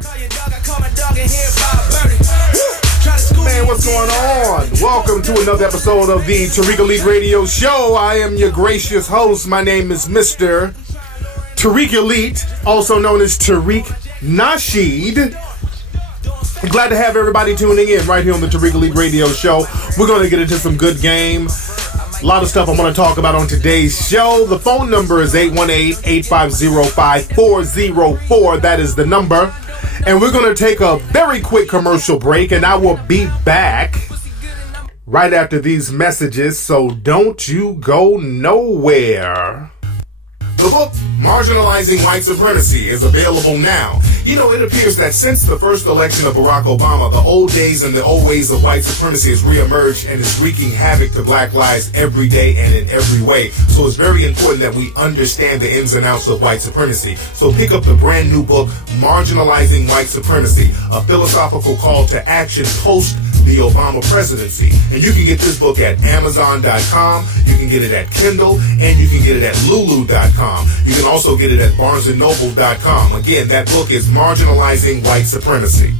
Man, what's going on? Welcome to another episode of the Tariq Elite Radio Show. I am your gracious host. My name is Mr. Tariq Elite, also known as Tariq Nasheed. I'm glad to have everybody tuning in right here on the Tariq Elite Radio Show. We're going to get into some good game. A lot of stuff I want to talk about on today's show. The phone number is 818-850-5404. That is the number. And we're going to take a very quick commercial break, and I will be back right after these messages, so don't you go nowhere. The book, Marginalizing White Supremacy, is available now. You know, it appears that since the first election of Barack Obama, the old days and the old ways of white supremacy has reemerged and is wreaking havoc to black lives every day and in every way. So it's very important that we understand the ins and outs of white supremacy. So pick up the brand new book, Marginalizing White Supremacy, a philosophical call to action post the Obama presidency. And you can get this book at Amazon.com, you can get it at Kindle, and you can get it at Lulu.com. You can also get it at BarnesandNoble.com. Again, that book is Marginalizing White Supremacy.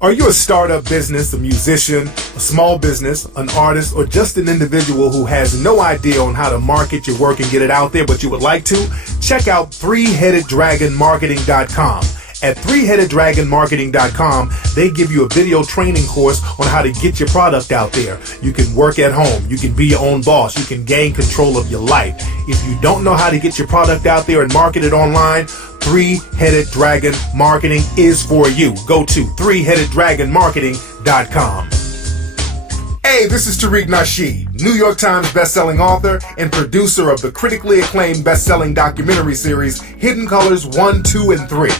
Are you a startup business, a musician, a small business, an artist, or just an individual who has no idea on how to market your work and get it out there, but you would like to? Check out ThreeHeadedDragonMarketing.com. At ThreeHeadedDragonMarketing.com, they give you a video training course on how to get your product out there. You can work at home. You can be your own boss. You can gain control of your life. If you don't know how to get your product out there and market it online, Three-Headed Dragon Marketing is for you. Go to ThreeHeadedDragonMarketing.com. Hey, this is Tariq Nasheed, New York Times bestselling author and producer of the critically acclaimed bestselling documentary series Hidden Colors 1, 2, and 3.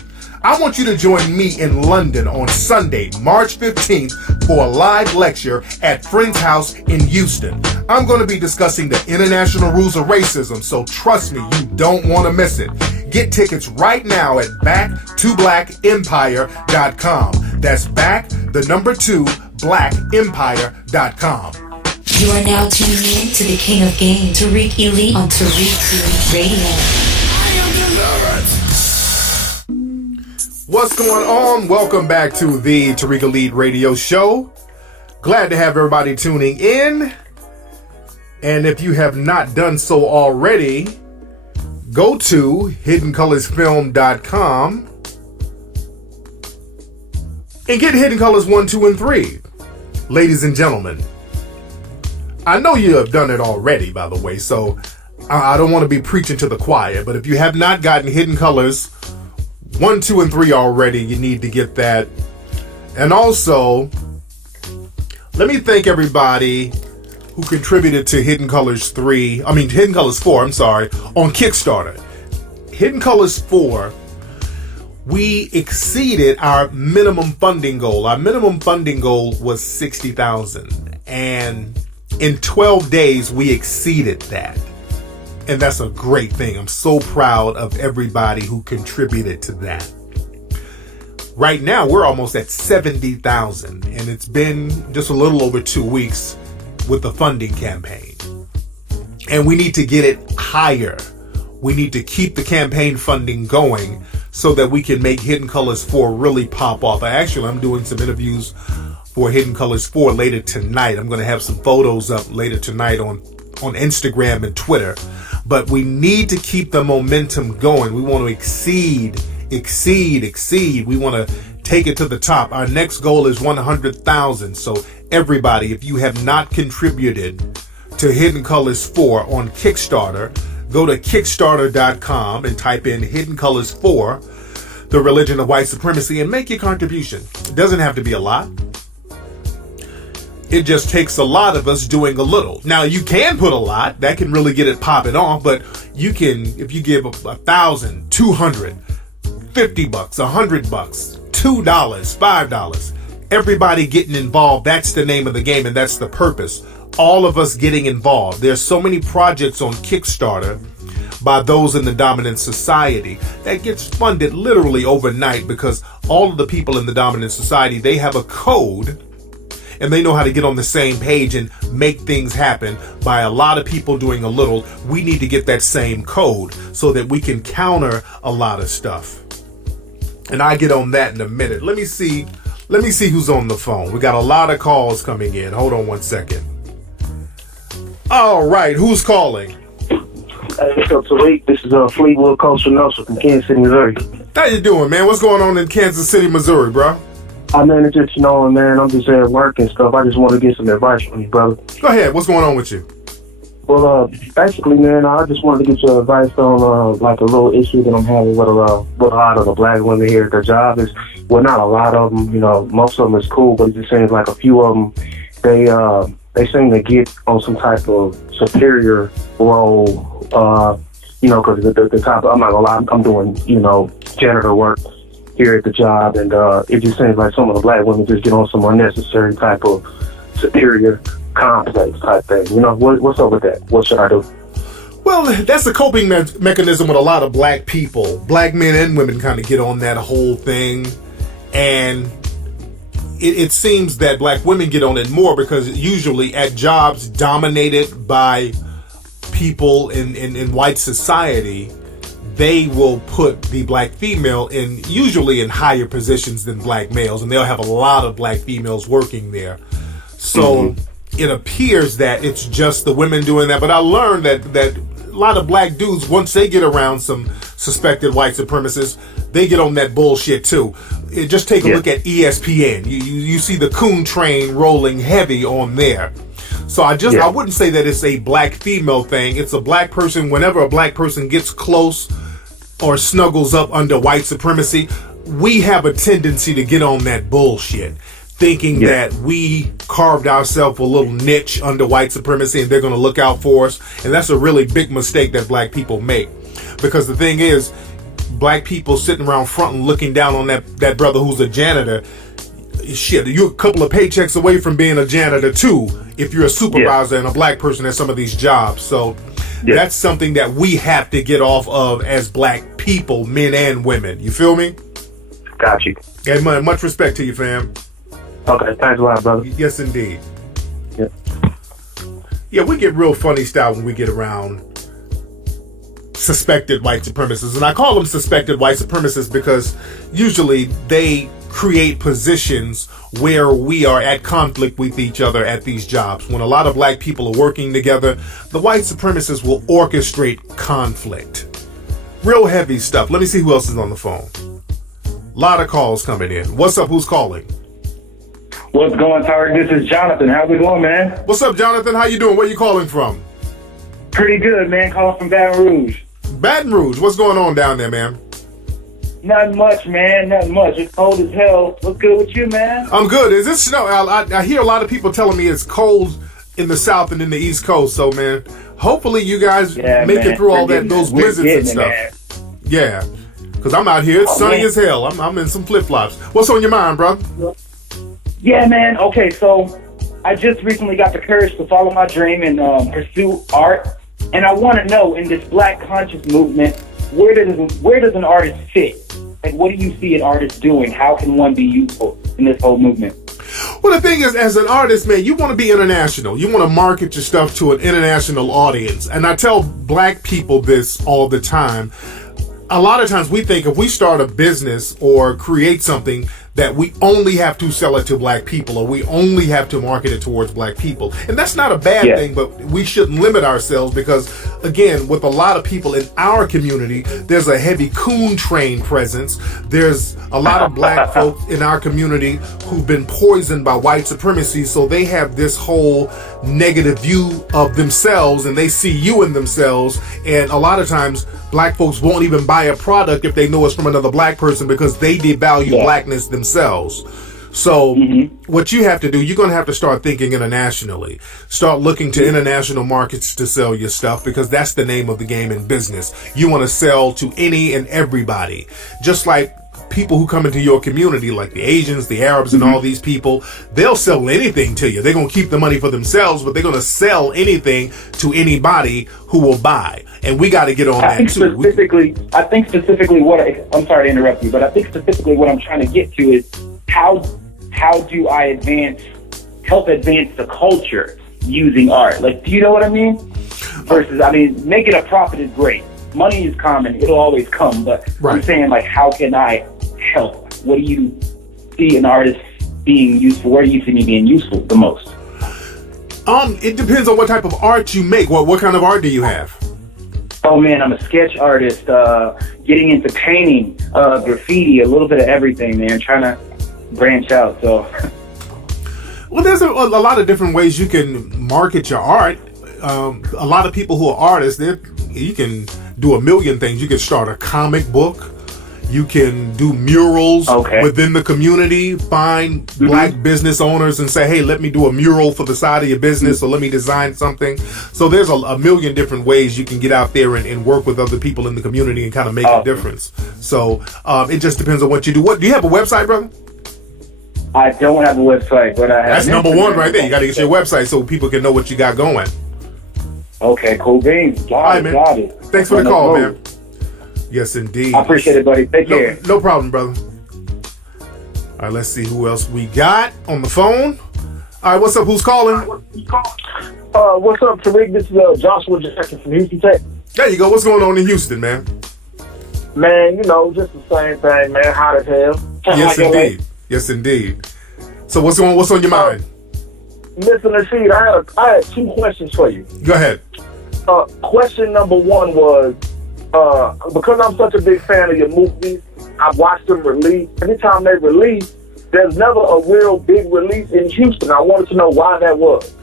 I want you to join me in London on Sunday, March 15th for a live lecture at Friend's House in Houston. I'm going to be discussing the international rules of racism, so trust me, you don't want to miss it. Get tickets right now at back2blackempire.com. That's back2blackempire.com. You are now tuning in to the King of Game, Tariq Elite on Tariq Elite Radio. I am deliverance. What's going on? Welcome back to the Tariq Elite Radio Show. Glad to have everybody tuning in. And if you have not done so already, go to HiddenColorsFilm.com and get Hidden Colors 1, 2, and 3. Ladies and gentlemen, I know you have done it already, by the way, so I don't want to be preaching to the choir, but if you have not gotten Hidden Colors 1, 2, and 3 already, you need to get that. And also, let me thank everybody who contributed to Hidden Colors 4, on Kickstarter. Hidden Colors 4, we exceeded our minimum funding goal. Our minimum funding goal was $60,000. And in 12 days, we exceeded that. And that's a great thing. I'm so proud of everybody who contributed to that. Right now, we're almost at 70,000, and it's been just a little over 2 weeks with the funding campaign. And we need to get it higher. We need to keep the campaign funding going so that we can make Hidden Colors 4 really pop off. I'm doing some interviews for Hidden Colors 4 later tonight. I'm going to have some photos up later tonight on Instagram and Twitter. But we need to keep the momentum going. We want to exceed. We want to take it to the top. Our next goal is 100,000. So everybody, if you have not contributed to Hidden Colors 4 on Kickstarter, go to Kickstarter.com and type in Hidden Colors 4, the religion of white supremacy, and make your contribution. It doesn't have to be a lot. It just takes a lot of us doing a little. Now, you can put a lot. That can really get it popping off. But you can, if you give $1,000, $200, $50, $100, $2, $5, everybody getting involved. That's the name of the game, and that's the purpose. All of us getting involved. There's so many projects on Kickstarter by those in the dominant society that gets funded literally overnight because all of the people in the dominant society, they have a code and they know how to get on the same page and make things happen by a lot of people doing a little. We need to get that same code so that we can counter a lot of stuff. And I get on that in a minute. Let me see who's on the phone. We got a lot of calls coming in. Hold on one second. All right, who's calling? Hey, what's up, Tariq? This is Fleetwood Coastal Nelson from Kansas City, Missouri. How you doing, man? What's going on in Kansas City, Missouri, bro? I manage it, man. I'm just at work and stuff. I just want to get some advice from you, brother. Go ahead. What's going on with you? Well, basically, man, I just wanted to get your advice on like a little issue that I'm having with a lot of the black women here at the job. Is well, not a lot of them. Most of them is cool, but it just seems like a few of them they seem to get on some type of superior role. Because the top, I'm not gonna lie, I'm doing janitor work here at the job, and it just seems like some of the black women just get on some unnecessary type of superior complex type thing. What's up with that? What should I do? Well, that's a coping mechanism with a lot of black people. Black men and women kind of get on that whole thing, and it seems that black women get on it more because usually at jobs dominated by people in white society, they will put the black female usually in higher positions than black males, and they'll have a lot of black females working there. So it appears that it's just the women doing that. But I learned that a lot of black dudes, once they get around some suspected white supremacists, they get on that bullshit too. Just take a look at ESPN. You see the coon train rolling heavy on there. So I wouldn't say that it's a black female thing. It's a black person. Whenever a black person gets close or snuggles up under white supremacy, we have a tendency to get on that bullshit, thinking that we carved ourselves a little niche under white supremacy and they're going to look out for us. And that's a really big mistake that black people make. Because the thing is, black people sitting around front and looking down on that brother who's a janitor, shit, you're a couple of paychecks away from being a janitor too, if you're a supervisor and a black person at some of these jobs. So that's something that we have to get off of as black people, men and women. You feel me? Got you. And much respect to you, fam. Okay, thanks a lot, brother. Yes, indeed. Yeah, we get real funny style when we get around suspected white supremacists. And I call them suspected white supremacists because usually they create positions where we are at conflict with each other at these jobs. When a lot of black people are working together, the white supremacists will orchestrate conflict. Real heavy stuff. Let me see who else is on the phone. A lot of calls coming in. What's up? Who's calling? What's going, Tariq? This is Jonathan. How's it going, man? What's up, Jonathan? How you doing? Where you calling from? Pretty good, man. Calling from Baton Rouge. Baton Rouge. What's going on down there, man? Nothing much, man. Nothing much. It's cold as hell. What's good with you, man? I'm good. Is this snow? I hear a lot of people telling me it's cold in the South and in the East Coast. So, man, hopefully you guys make it through all those blizzards and stuff. Yeah, because I'm out here. It's sunny as hell. I'm in some flip-flops. What's on your mind, bro? Yeah, man. Okay, so I just recently got the courage to follow my dream and pursue art. And I want to know, in this black conscious movement, where does an artist fit? Like, what do you see an artist doing? How can one be useful in this whole movement? Well, the thing is, as an artist, man, you want to be international. You want to market your stuff to an international audience. And I tell black people this all the time. A lot of times we think if we start a business or create something that we only have to sell it to black people or we only have to market it towards black people. And that's not a bad thing, but we shouldn't limit ourselves because, again, with a lot of people in our community, there's a heavy coon train presence. There's a lot of black folks in our community who've been poisoned by white supremacy, so they have this whole negative view of themselves and they see you in themselves. And a lot of times, black folks won't even buy a product if they know it's from another black person because they devalue blackness themselves. So what you have to do, you're going to have to start thinking internationally. Start looking to international markets to sell your stuff because that's the name of the game in business. You want to sell to any and everybody. Just like people who come into your community, like the Asians, the Arabs, and all these people, they'll sell anything to you. They're going to keep the money for themselves, but they're going to sell anything to anybody who will buy. And we got to get on that too. I think specifically I'm sorry to interrupt you, but I think specifically what I'm trying to get to is how do I help advance the culture using art? Like, do you know what I mean? Versus, making a profit is great. Money is common. It'll always come. But I'm saying, like, how can I help? What do you see an artist being useful? Where do you see me being useful the most? It depends on what type of art you make. What kind of art do you have? Oh man, I'm a sketch artist, getting into painting, graffiti, a little bit of everything, man, trying to branch out, so. Well, there's a lot of different ways you can market your art. A lot of people who are artists, you can do a million things. You can start a comic book. You can do murals within the community, find black business owners and say, hey, let me do a mural for the side of your business, or let me design something. So there's a million different ways you can get out there and work with other people in the community and kind of make a difference. So it just depends on what you do. Do you have a website, brother? I don't have a website, but I have. That's number one right there. You got to get your website so people can know what you got going. Okay, cool beans. Got it. Thanks for the call, man. Yes, indeed. I appreciate it, buddy. Take care. No problem, brother. All right, let's see who else we got on the phone. All right, what's up? Who's calling? What's up, Tariq? This is Joshua Jackson from Houston, Texas. There you go. What's going on in Houston, man? Man, just the same thing, man. Hot as hell. Yes, indeed. Yes, indeed. So what's on your mind? Mr. Nasheed, I had two questions for you. Go ahead. Question number one was, because I'm such a big fan of your movies, I've watched them release. Anytime they release, there's never a real big release in Houston. I wanted to know why that was.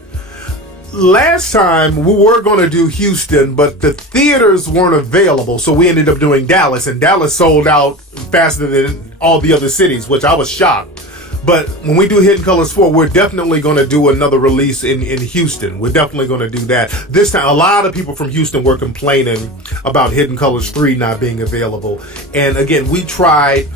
Last time we were going to do Houston, but the theaters weren't available, so we ended up doing Dallas, and Dallas sold out faster than all the other cities, which I was shocked. But when we do Hidden Colors 4, we're definitely going to do another release in Houston. We're definitely going to do that. This time, a lot of people from Houston were complaining about Hidden Colors 3 not being available. And again, we tried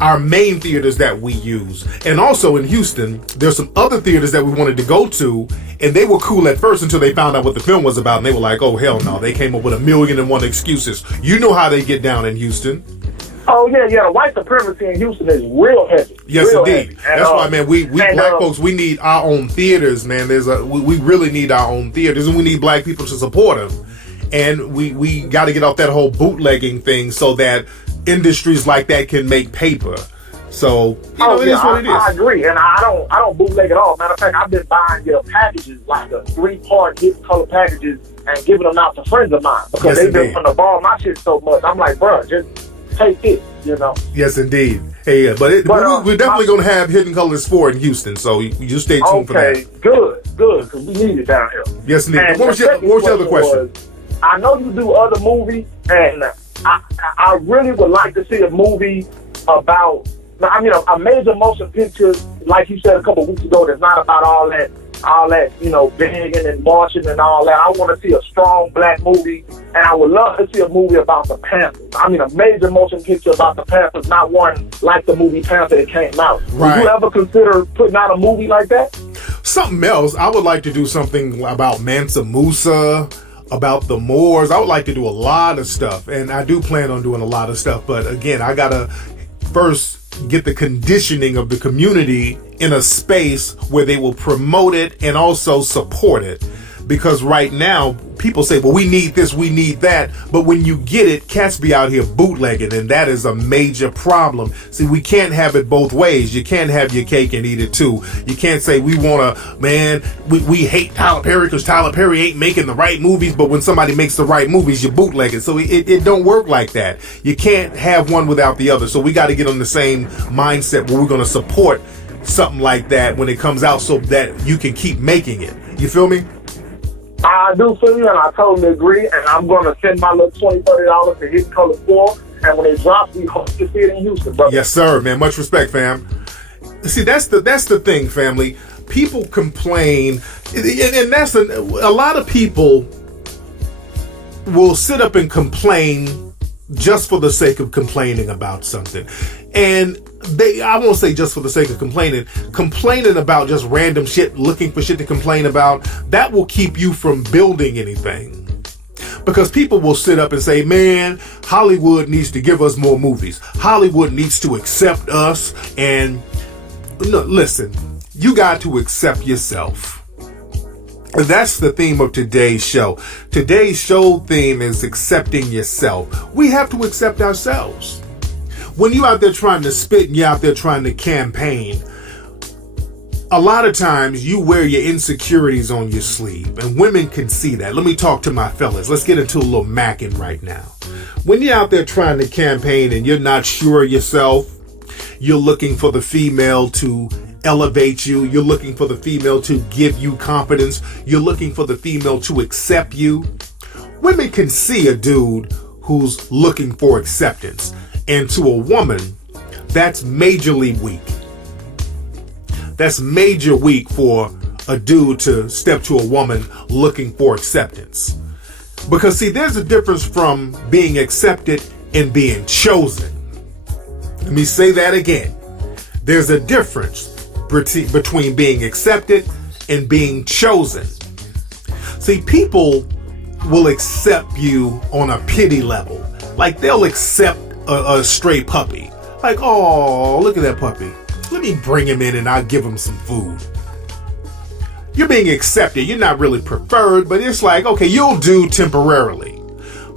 our main theaters that we use. And also in Houston, there's some other theaters that we wanted to go to, and they were cool at first until they found out what the film was about, and they were like, oh, hell no. They came up with 1,000,001 excuses. You know how they get down in Houston. Oh, yeah. White supremacy in Houston is real heavy. Yes, real indeed. Heavy. That's why, man, we black folks, we need our own theaters, man. We really need our own theaters, and we need black people to support them. And we got to get off that whole bootlegging thing so that industries like that can make paper. So, it is what it is. I agree, and I don't bootleg at all. Matter of fact, I've been buying your packages, like the 3-part Hidden Color packages, and giving them out to friends of mine because they've been from the ball my shit so much. I'm like, bro, just take it, Yes, indeed. Hey, yeah, but we're definitely going to have Hidden Colors 4 in Houston, so you stay tuned for that. Okay, good, because we need it down here. Yes, indeed. What was your other question? I know you do other movies, and I really would like to see a movie about, a major motion picture, like you said a couple weeks ago, that's not about all that, banging and marching and all that. I want to see a strong black movie, and I would love to see a movie about the Panthers. A major motion picture about the Panthers, not one like the movie Panther that came out. Right. Would you ever consider putting out a movie like that? Something else, I would like to do something about Mansa Musa, about the Moors. I would like to do a lot of stuff, and I do plan on doing a lot of stuff, but again, I gotta first get the conditioning of the community in a space where they will promote it and also support it. Because right now, people say, well, we need this, we need that. But when you get it, cats be out here bootlegging, and that is a major problem. See, we can't have it both ways. You can't have your cake and eat it too. You can't say we hate Tyler Perry because Tyler Perry ain't making the right movies, but when somebody makes the right movies, you bootleg it. So it don't work like that. You can't have one without the other. So we got to get on the same mindset where we're going to support something like that when it comes out so that you can keep making it. You feel me? I do feel you, and I totally agree. And I'm going to send my little $20, $30 to Hidden Color 4. And when it drops, we hope to see it in Houston, brother. Yes, sir, man. Much respect, fam. See, that's the thing, family. People complain, and that's a lot of people will sit up and complain just for the sake of complaining about something. And I won't say just for the sake of complaining about just random shit, looking for shit to complain about. That will keep you from building anything. Because people will sit up and say, man, Hollywood needs to give us more movies. Hollywood needs to accept us. And look, listen, you got to accept yourself. And that's the theme of today's show. Today's show theme is accepting yourself. We have to accept ourselves. when you out there trying to spit and you're out there trying to campaign, a lot of times you wear your insecurities on your sleeve, and women can see that. Let me talk to my fellas. Let's get into a little macking right now. When you're out there trying to campaign and you're not sure of yourself, you're looking for the female to elevate you. You're looking for the female to give you confidence. You're looking for the female to accept you. Women can see a dude who's looking for acceptance. And to a woman, that's majorly weak. That's major weak for a dude to step to a woman looking for acceptance. Because see, there's a difference from being accepted and being chosen. Let me say that again. There's a difference between being accepted and being chosen. See, people will accept you on a pity level. Like they'll accept a stray puppy. Like, oh, look at that puppy. Let me bring him in and I'll give him some food. You're being accepted. You're not really preferred, but it's like, okay, you'll do temporarily.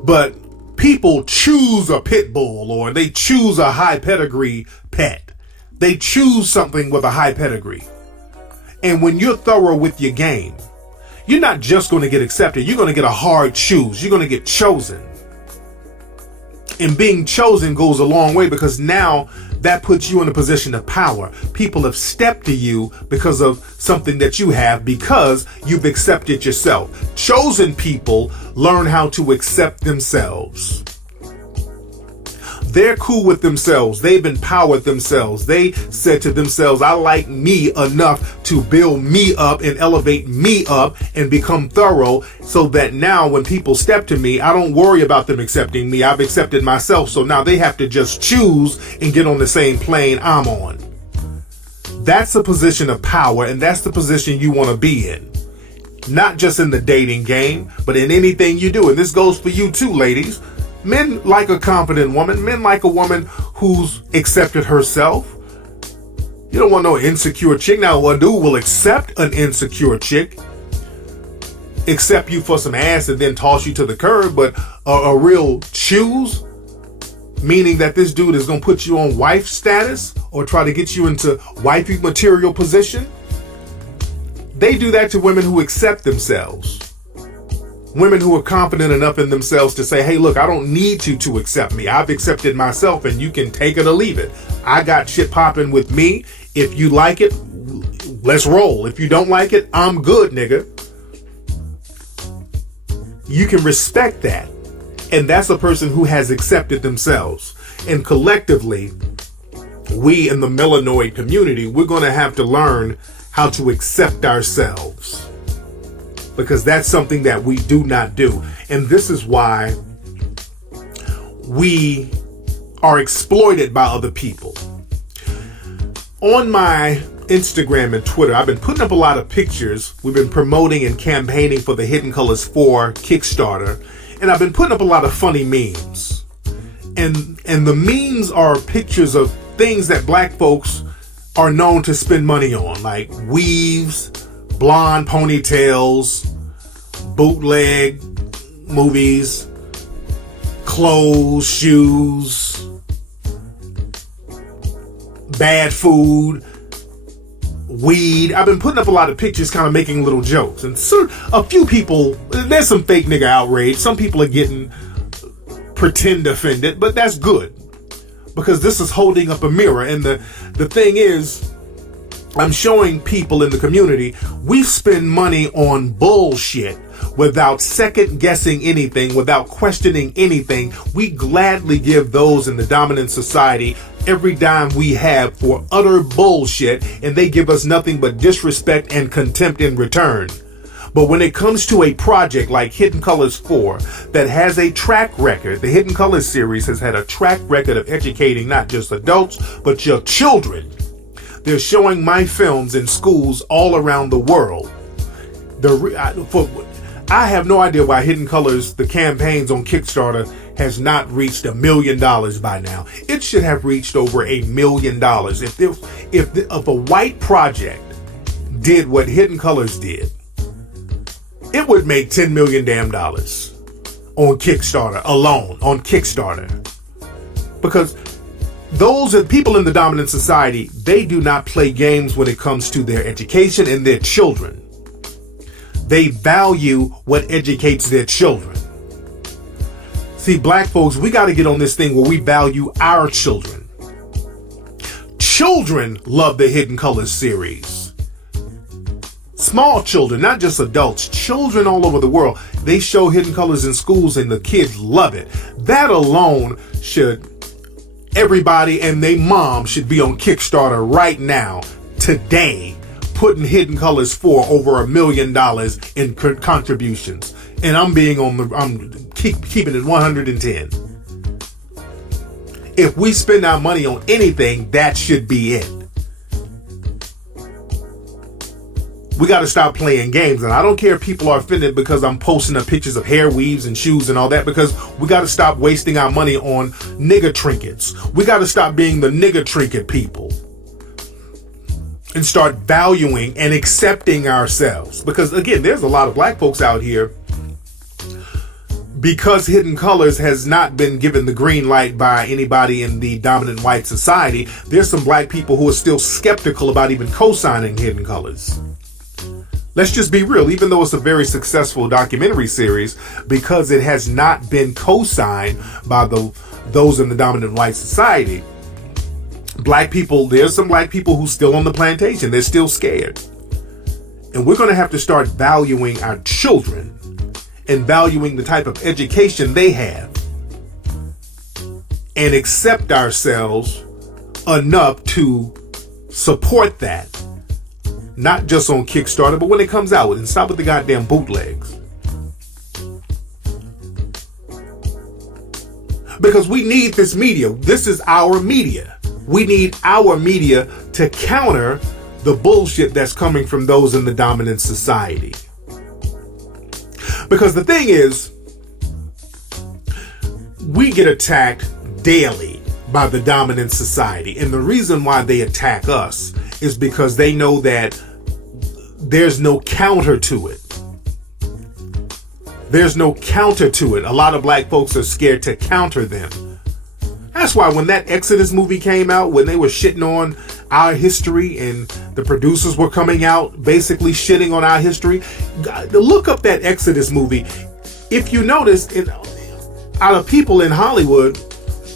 But people choose a pit bull or they choose a high pedigree pet. They choose something with a high pedigree. And when you're thorough with your game, you're not just going to get accepted. You're going to get a hard choose. You're going to get chosen. And being chosen goes a long way because now that puts you in a position of power. People have stepped to you because of something that you have because you've accepted yourself. Chosen people learn how to accept themselves. They're cool with themselves. They've empowered themselves. They said to themselves, I like me enough to build me up and elevate me up and become thorough so that now when people step to me, I don't worry about them accepting me. I've accepted myself. So now they have to just choose and get on the same plane I'm on. That's a position of power, and that's the position you want to be in. Not just in the dating game, but in anything you do. And this goes for you too, ladies. Men like a confident woman. Men like a woman who's accepted herself. You don't want no insecure chick. Now, a dude will accept an insecure chick, accept you for some ass and then toss you to the curb, but a real choose, meaning that this dude is going to put you on wife status or try to get you into wifey material position. They do that to women who accept themselves. Women who are confident enough in themselves to say, hey, look, I don't need you to accept me. I've accepted myself and you can take it or leave it. I got shit popping with me. If you like it, let's roll. If you don't like it, I'm good, nigga. You can respect that. And that's a person who has accepted themselves. And collectively, we in the melanoid community, we're going to have to learn how to accept ourselves. Because that's something that we do not do. And this is why we are exploited by other people. On my Instagram and Twitter, I've been putting up a lot of pictures. We've been promoting and campaigning for the Hidden Colors 4 Kickstarter. And I've been putting up a lot of funny memes. And the memes are pictures of things that black folks are known to spend money on. Like weaves, blonde ponytails, bootleg movies, clothes, shoes, bad food, weed. I've been putting up a lot of pictures kind of making little jokes. And so a few people, there's some fake nigga outrage. Some people are getting pretend offended, but that's good. Because this is holding up a mirror. And the thing is, I'm showing people in the community, we spend money on bullshit without second guessing anything, without questioning anything. We gladly give those in the dominant society every dime we have for utter bullshit, and they give us nothing but disrespect and contempt in return. But when it comes to a project like Hidden Colors 4 that has a track record, the Hidden Colors series has had a track record of educating not just adults, but your children. They're showing my films in schools all around the world. I have no idea why Hidden Colors, the campaigns on Kickstarter, has not reached $1 million by now. It should have reached over $1 million. If a white project did what Hidden Colors did, it would make $10 million damn dollars on Kickstarter alone, on Kickstarter. Because those are people in the dominant society. They do not play games when it comes to their education and their children. They value what educates their children. See, black folks, we got to get on this thing where we value our children. Children love the Hidden Colors series. Small children, not just adults, children all over the world. They show Hidden Colors in schools and the kids love it. That alone should, everybody and their mom should be on Kickstarter right now, today, putting Hidden Colors for over $1 million in contributions. And I'm keeping it 110. If we spend our money on anything, that should be it. We got to stop playing games. And I don't care if people are offended because I'm posting up pictures of hair weaves and shoes and all that, because we got to stop wasting our money on nigger trinkets. We got to stop being the nigger trinket people and start valuing and accepting ourselves. Because again, there's a lot of black folks out here, because Hidden Colors has not been given the green light by anybody in the dominant white society. There's some black people who are still skeptical about even co-signing Hidden Colors. Let's just be real. Even though it's a very successful documentary series, because it has not been co-signed by those in the dominant white society, black people, there's some black people who's still on the plantation. They're still scared. And we're going to have to start valuing our children and valuing the type of education they have, and accept ourselves enough to support that, not just on Kickstarter, but when it comes out, and stop with the goddamn bootlegs. Because we need this media. This is our media. We need our media to counter the bullshit that's coming from those in the dominant society. Because the thing is, we get attacked daily by the dominant society. And the reason why they attack us is because they know that there's no counter to it. There's no counter to it. A lot of black folks are scared to counter them. That's why when that Exodus movie came out, when they were shitting on our history and the producers were coming out basically shitting on our history, look up that Exodus movie. If you notice, out of people in Hollywood,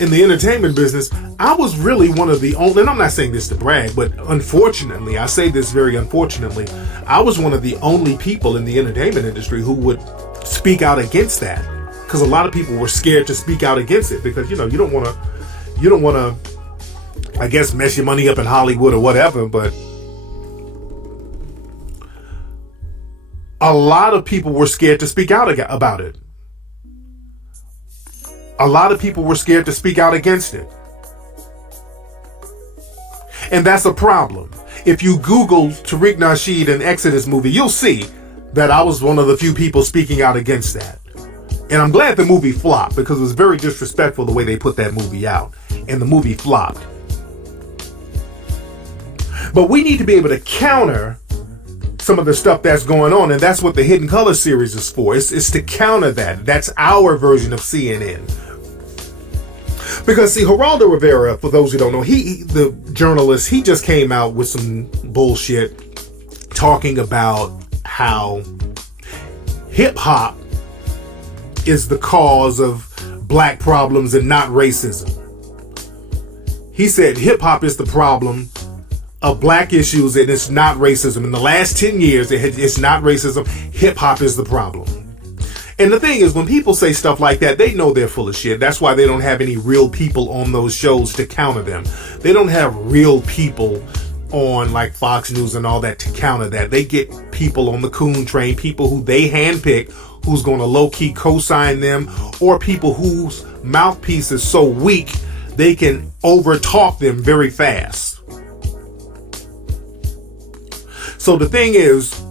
in the entertainment business, I was really one of the only, and I'm not saying this to brag, but unfortunately, I say this very unfortunately, I was one of the only people in the entertainment industry who would speak out against that. Because a lot of people were scared to speak out against it, because, you don't want to, I guess, mess your money up in Hollywood or whatever, but a lot of people were scared to speak out about it. A lot of people were scared to speak out against it. And that's a problem. If you Google Tariq Nasheed and Exodus movie, you'll see that I was one of the few people speaking out against that. And I'm glad the movie flopped, because it was very disrespectful the way they put that movie out. And the movie flopped. But we need to be able to counter some of the stuff that's going on. And that's what the Hidden Color series is for. It's to counter that. That's our version of CNN. Because, see, Geraldo Rivera, for those who don't know, the journalist, he just came out with some bullshit talking about how hip-hop is the cause of black problems and not racism. He said hip-hop is the problem of black issues and it's not racism. In the last 10 years, it's not racism. Hip-hop is the problem. And the thing is, when people say stuff like that, they know they're full of shit. That's why they don't have any real people on those shows to counter them. They don't have real people on like Fox News and all that to counter that. They get people on the coon train, people who they handpick, who's going to low-key co-sign them, or people whose mouthpiece is so weak they can overtalk them very fast. So the thing is,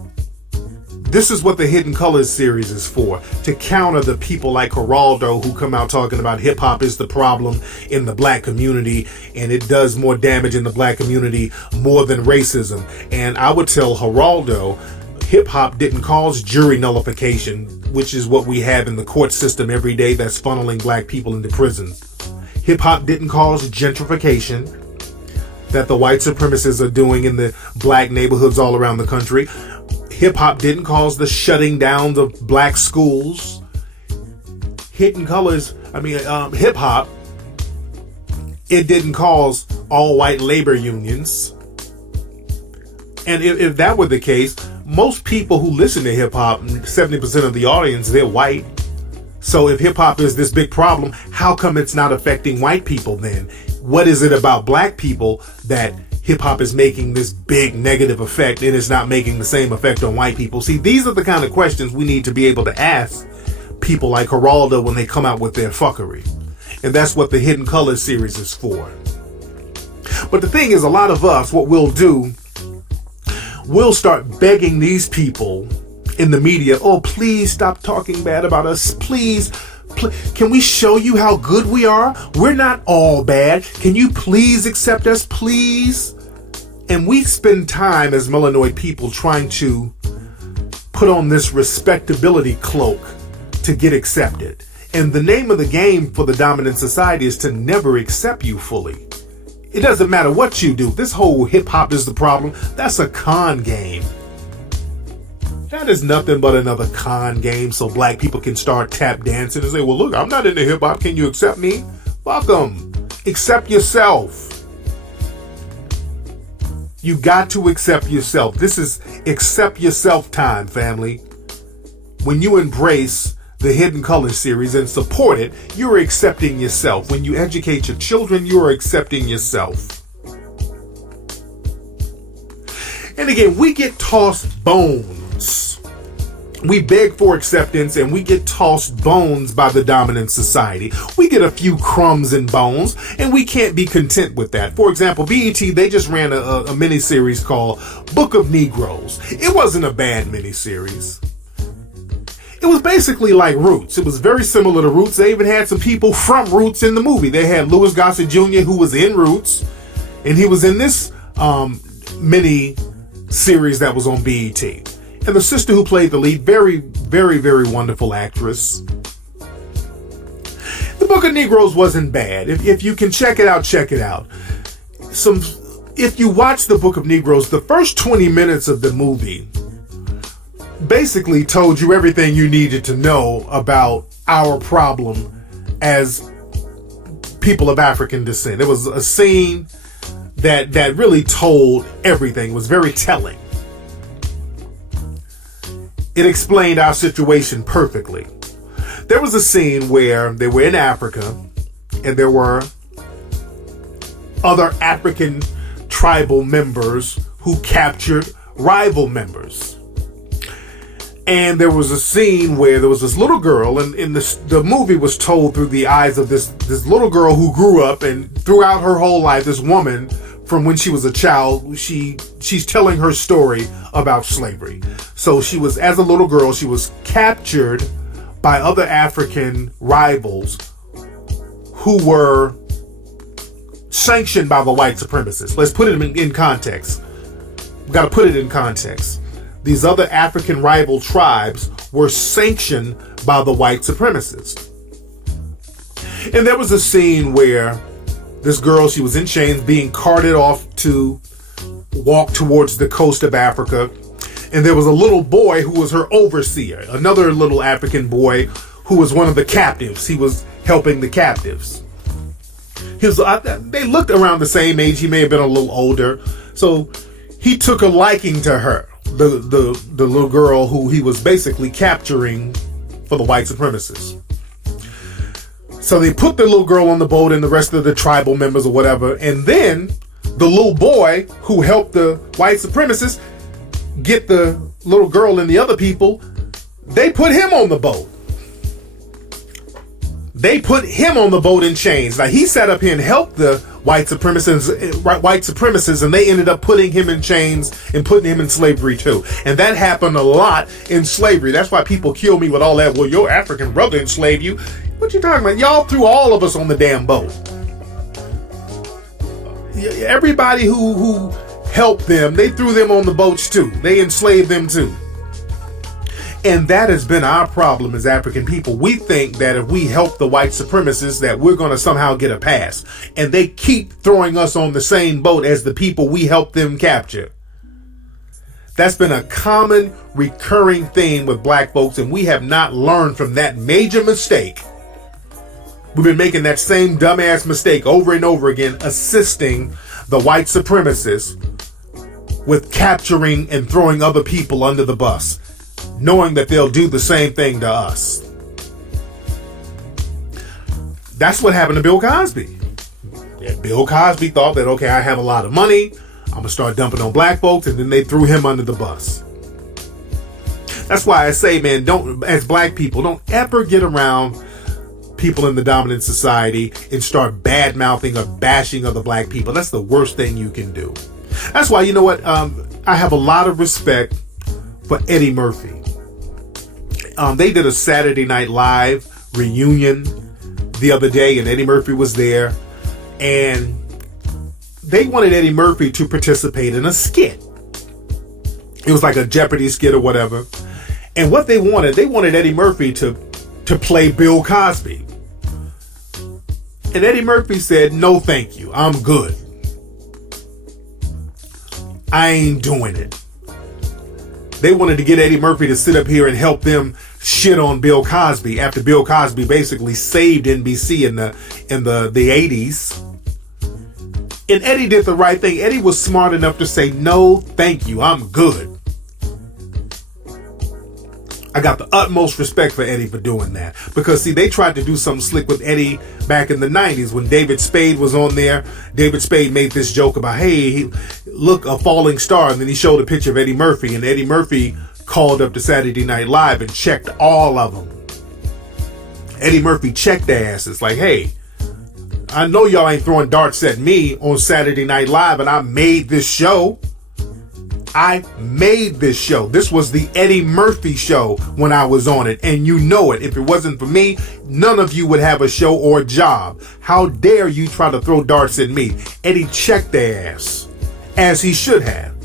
this is what the Hidden Colors series is for, to counter the people like Geraldo who come out talking about hip-hop is the problem in the black community and it does more damage in the black community more than racism. And I would tell Geraldo, hip-hop didn't cause jury nullification, which is what we have in the court system every day that's funneling black people into prisons. Hip hop didn't cause gentrification that the white supremacists are doing in the black neighborhoods all around the country. Hip hop didn't cause the shutting down of black schools. Hip hop, it didn't cause all white labor unions. And if that were the case, most people who listen to hip hop, 70% of the audience, they're white. So if hip hop is this big problem, how come it's not affecting white people then? What is it about black people that hip hop is making this big negative effect and it's not making the same effect on white people? See, these are the kind of questions we need to be able to ask people like Geraldo when they come out with their fuckery. And that's what the Hidden Colors series is for. But the thing is, a lot of us, what we'll do, we'll start begging these people in the media, oh, please stop talking bad about us. Please, can we show you how good we are? We're not all bad. Can you please accept us, please? And we spend time as melanoid people trying to put on this respectability cloak to get accepted. And the name of the game for the dominant society is to never accept you fully. It doesn't matter what you do. This whole hip hop is the problem. That's a con game. That is nothing but another con game so black people can start tap dancing and say, well, look, I'm not into hip hop. Can you accept me? Fuck 'em. Accept yourself. You got to accept yourself. This is accept yourself time, family. When you embrace the Hidden Colors series and support it, you're accepting yourself. When you educate your children, you're accepting yourself. And again, we get tossed bones. We beg for acceptance and we get tossed bones by the dominant society. We get a few crumbs and bones and we can't be content with that. For example, BET, they just ran a mini-series called Book of Negroes. It wasn't a bad mini-series. It was basically like Roots. It was very similar to Roots. They even had some people from Roots in the movie. They had Louis Gossett Jr., who was in Roots, and he was in this mini series that was on BET. And the sister who played the lead, very, very, very wonderful actress. The Book of Negroes wasn't bad. If you can check it out, check it out. If you watch the Book of Negroes, the first 20 minutes of the movie basically told you everything you needed to know about our problem as people of African descent. It was a scene that really told everything. It was very telling. It explained our situation perfectly. There was a scene where they were in Africa and there were other African tribal members who captured rival members. And there was a scene where there was this little girl, and the movie was told through the eyes of this little girl who grew up, and throughout her whole life, this woman, from when she was a child, she's telling her story about slavery. So she was, as a little girl, she was captured by other African rivals who were sanctioned by the white supremacists. Let's put it in context. We've got to put it in context. These other African rival tribes were sanctioned by the white supremacists. And there was a scene where this girl, she was in chains, being carted off to walk towards the coast of Africa. And there was a little boy who was her overseer, another little African boy who was one of the captives. He was helping the captives. They looked around the same age. He may have been a little older. So he took a liking to her, the little girl who he was basically capturing for the white supremacists. So they put the little girl on the boat and the rest of the tribal members or whatever. And then the little boy who helped the white supremacists get the little girl and the other people, they put him on the boat. They put him on the boat in chains. Now he sat up here and helped the white supremacists, and they ended up putting him in chains and putting him in slavery too. And that happened a lot in slavery. That's why people kill me with all that. Well, your African brother enslaved you. What you talking about? Y'all threw all of us on the damn boat. Everybody who helped them, they threw them on the boats too. They enslaved them too. And that has been our problem as African people. We think that if we help the white supremacists that we're going to somehow get a pass. And they keep throwing us on the same boat as the people we help them capture. That's been a common recurring theme with black folks, and we have not learned from that major mistake. We've been making that same dumbass mistake over and over again, assisting the white supremacists with capturing and throwing other people under the bus, knowing that they'll do the same thing to us. That's what happened to Bill Cosby. Yeah, Bill Cosby thought that, okay, I have a lot of money, I'm going to start dumping on black folks, and then they threw him under the bus. That's why I say, man, don't, as black people, don't ever get around people in the dominant society and start bad-mouthing or bashing other black people. That's the worst thing you can do. That's why, you know what, I have a lot of respect for Eddie Murphy. They did a Saturday Night Live reunion the other day, and Eddie Murphy was there, and they wanted Eddie Murphy to participate in a skit. It was like a Jeopardy skit or whatever. And what they wanted Eddie Murphy to play Bill Cosby. And Eddie Murphy said, no, thank you. I'm good. I ain't doing it. They wanted to get Eddie Murphy to sit up here and help them shit on Bill Cosby after Bill Cosby basically saved NBC in the 80s. And Eddie did the right thing. Eddie was smart enough to say, no, thank you. I'm good. I got the utmost respect for Eddie for doing that. Because, see, they tried to do something slick with Eddie back in the 90s when David Spade was on there. David Spade made this joke about, hey, look, a falling star. And then he showed a picture of Eddie Murphy. And Eddie Murphy called up to Saturday Night Live and checked all of them. Eddie Murphy checked their asses like, hey, I know y'all ain't throwing darts at me on Saturday Night Live, and I made this show. I made this show. This was the Eddie Murphy show when I was on it, and you know it. If it wasn't for me, none of you would have a show or a job. How dare you try to throw darts at me? Eddie checked their ass, as he should have.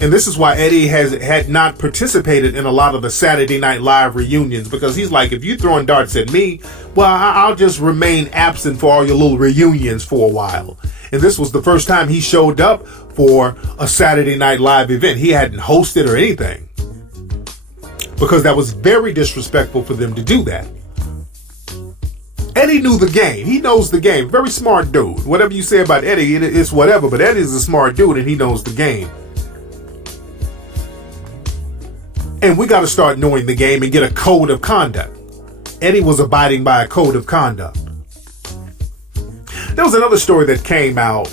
And this is why Eddie had not participated in a lot of the Saturday Night Live reunions, because he's like, if you throwing darts at me, well, I'll just remain absent for all your little reunions for a while. And this was the first time he showed up for a Saturday Night Live event. He hadn't hosted or anything, because that was very disrespectful for them to do that. Eddie knew the game. He knows the game. Very smart dude. Whatever you say about Eddie, it's whatever, but Eddie's a smart dude and he knows the game. And we got to start knowing the game and get a code of conduct. Eddie was abiding by a code of conduct. There was another story that came out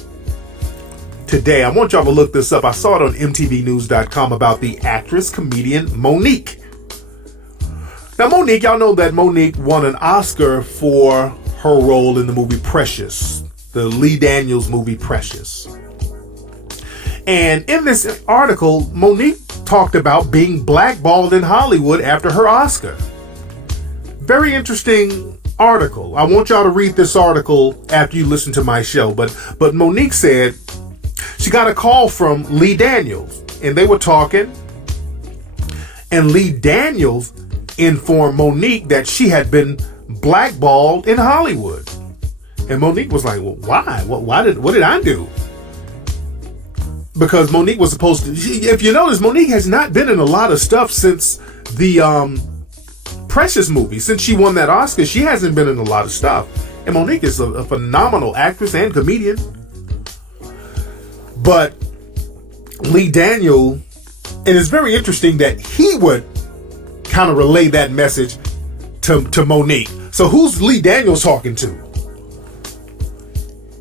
today. I want y'all to look this up. I saw it on mtvnews.com about the actress, comedian Monique. Now, Monique, y'all know that Monique won an Oscar for her role in the movie Precious, the Lee Daniels movie Precious. And in this article, Monique talked about being blackballed in Hollywood after her Oscar. Very interesting article. I want y'all to read this article after you listen to my show. But Monique said she got a call from Lee Daniels, and they were talking. And Lee Daniels informed Monique that she had been blackballed in Hollywood. And Monique was like, well, why? What did I do? Because Monique was supposed to, if you notice, Monique has not been in a lot of stuff since the Precious movie. Since she won that Oscar, she hasn't been in a lot of stuff. And Monique is a phenomenal actress and comedian. But Lee Daniel, and it's very interesting that he would kind of relay that message to Monique. So who's Lee Daniels talking to?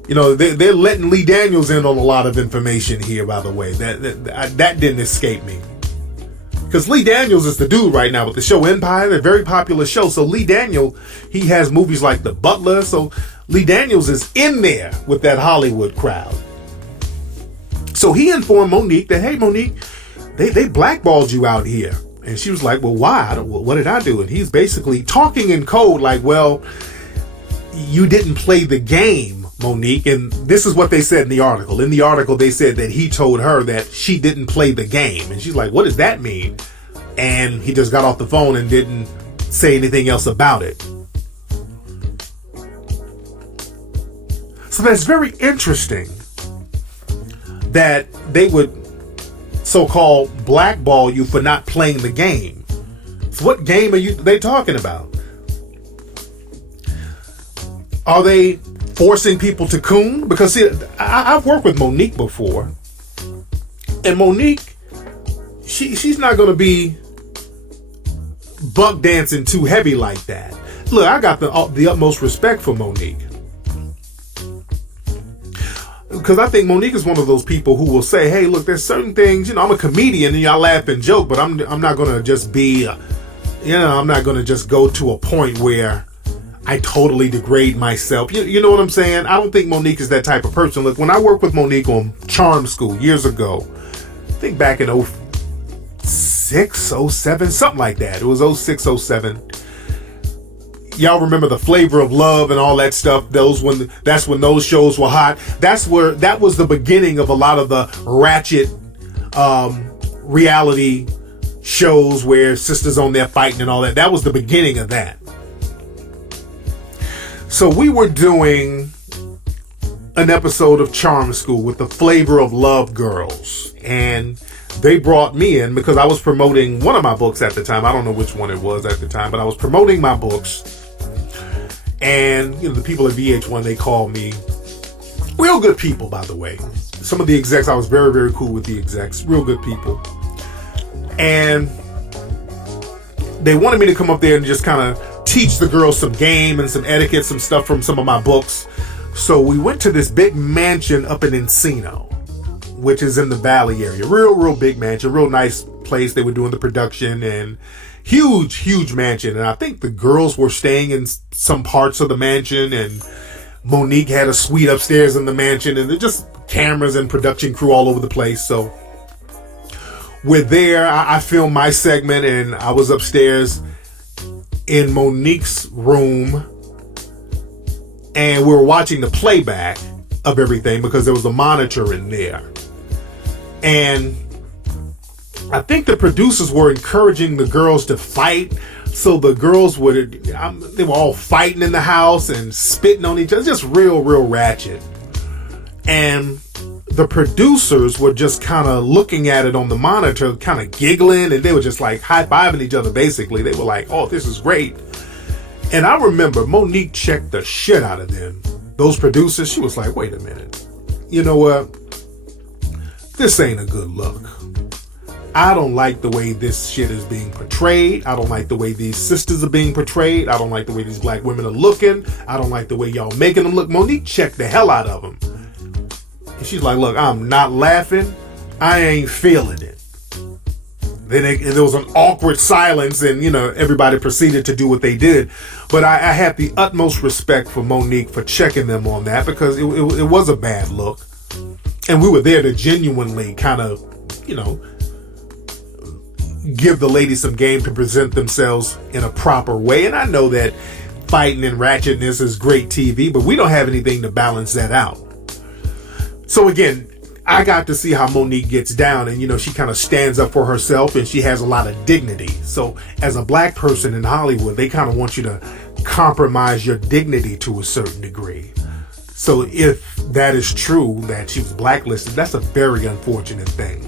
You know, they're letting Lee Daniels in on a lot of information here, by the way. That didn't escape me. Because Lee Daniels is the dude right now with the show Empire, a very popular show. So Lee Daniel, he has movies like The Butler. So Lee Daniels is in there with that Hollywood crowd. So he informed Monique that, hey, Monique, they blackballed you out here. And she was like, well, why? What did I do? And he's basically talking in code like, well, you didn't play the game, Monique. And this is what they said in the article. In the article, they said that he told her that she didn't play the game. And she's like, what does that mean? And he just got off the phone and didn't say anything else about it. So that's very interesting that they would so-called blackball you for not playing the game. So what game are they talking about? Are they forcing people to coon? Because see, I've worked with Monique before, and Monique, she's not going to be buck dancing too heavy like that. Look, I got the utmost respect for Monique, because I think Monique is one of those people who will say, hey, look, there's certain things, I'm a comedian and y'all laugh and joke, but I'm not going to just be, I'm not going to just go to a point where I totally degrade myself. You know what I'm saying? I don't think Monique is that type of person. Look, when I worked with Monique on Charm School years ago, I think back in 06, 07, something like that. It was 06, 07. Y'all remember the Flavor of Love and all that stuff? That's when those shows were hot. That was the beginning of a lot of the ratchet reality shows where sisters on there fighting and all that. That was the beginning of that. So we were doing an episode of Charm School with the Flavor of Love girls, and they brought me in because I was promoting one of my books at the time. I don't know which one it was at the time, but I was promoting my books. And, the people at VH1, they called me real good people, by the way. Some of the execs, I was very, very cool with the execs, real good people. And they wanted me to come up there and just kind of teach the girls some game and some etiquette, some stuff from some of my books. So we went to this big mansion up in Encino, which is in the Valley area. Real big mansion, real nice place. They were doing the production, and huge mansion. And I think the girls were staying in some parts of the mansion, and Monique had a suite upstairs in the mansion, and there's just cameras and production crew all over the place. So we're there. I filmed my segment, and I was upstairs in Monique's room, and we were watching the playback of everything because there was a monitor in there. And I think the producers were encouraging the girls to fight, so the girls they were all fighting in the house and spitting on each other, just real ratchet. And the producers were just kind of looking at it on the monitor, kind of giggling, and they were just like high-fiving each other, basically. They were like, oh, this is great. And I remember Monique checked the shit out of them. Those producers, she was like, wait a minute. You know what? This ain't a good look. I don't like the way this shit is being portrayed. I don't like the way these sisters are being portrayed. I don't like the way these black women are looking. I don't like the way y'all making them look. Monique checked the hell out of them. And she's like, look, I'm not laughing. I ain't feeling it. Then there was an awkward silence, and, everybody proceeded to do what they did. But I had the utmost respect for Monique for checking them on that, because it was a bad look. And we were there to genuinely kind of, give the ladies some game to present themselves in a proper way. And I know that fighting and ratchetness is great TV, but we don't have anything to balance that out. So again, I got to see how Monique gets down, and she kind of stands up for herself, and she has a lot of dignity. So as a black person in Hollywood, they kind of want you to compromise your dignity to a certain degree. So if that is true, that she was blacklisted, that's a very unfortunate thing.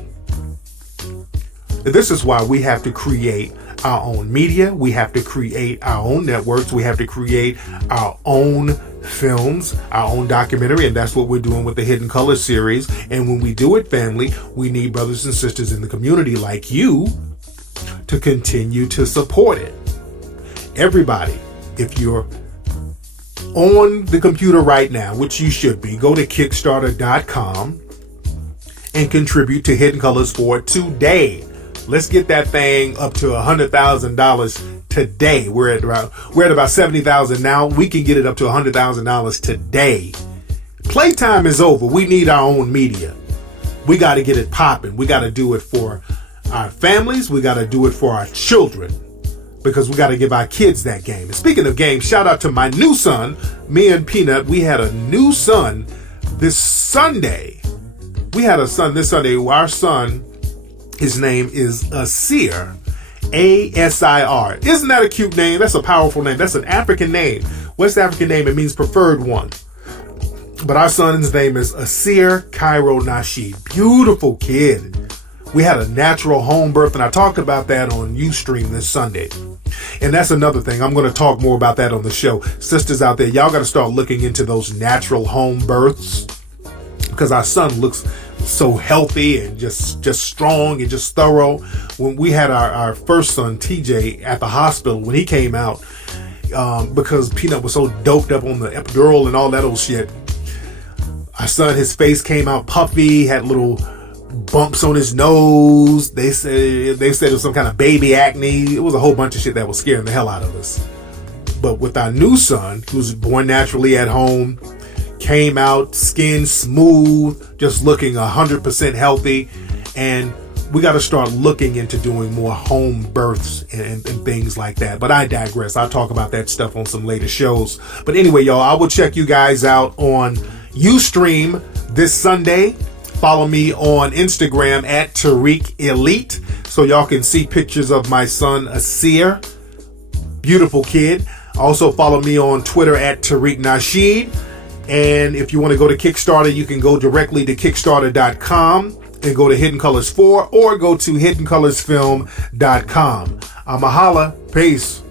This is why we have to create our own media. We have to create our own networks. We have to create our own films, our own documentary, and that's what we're doing with the Hidden Colors series. And when we do it, family, we need brothers and sisters in the community like you to continue to support it. Everybody, if you're on the computer right now, which you should be, go to Kickstarter.com and contribute to Hidden Colors for today. Let's get that thing up to $100,000 today. We're at about $70,000 now. We can get it up to $100,000 today. Playtime is over. We need our own media. We got to get it popping. We got to do it for our families. We got to do it for our children, because we got to give our kids that game. And speaking of games, shout out to my new son. Me and Peanut, we had a new son this Sunday. We had a son this Sunday. Our son, his name is Asir, Asir. Isn't that a cute name? That's a powerful name. That's an African name. West African name. It means preferred one. But our son's name is Asir Cairo Nasheed. Beautiful kid. We had a natural home birth, and I talked about that on Ustream this Sunday. And that's another thing. I'm going to talk more about that on the show. Sisters out there, y'all got to start looking into those natural home births, because our son looks so healthy and just strong and just thorough. When we had our first son, TJ, at the hospital, when he came out, because Peanut was so doped up on the epidural and all that old shit, our son, his face came out puffy, had little bumps on his nose. They said it was some kind of baby acne. It was a whole bunch of shit that was scaring the hell out of us. But with our new son, who's born naturally at home, came out skin smooth, just looking 100% healthy, and we got to start looking into doing more home births and things like that. But I digress. I'll talk about that stuff on some later shows. But anyway, y'all, I will check you guys out on Ustream this Sunday. Follow me on Instagram at Tariq Elite, so y'all can see pictures of my son Asir. Beautiful kid. Also follow me on Twitter at Tariq Nasheed. And if you want to go to Kickstarter, you can go directly to Kickstarter.com and go to Hidden Colors 4, or go to HiddenColorsFilm.com. I'm a holla. Peace.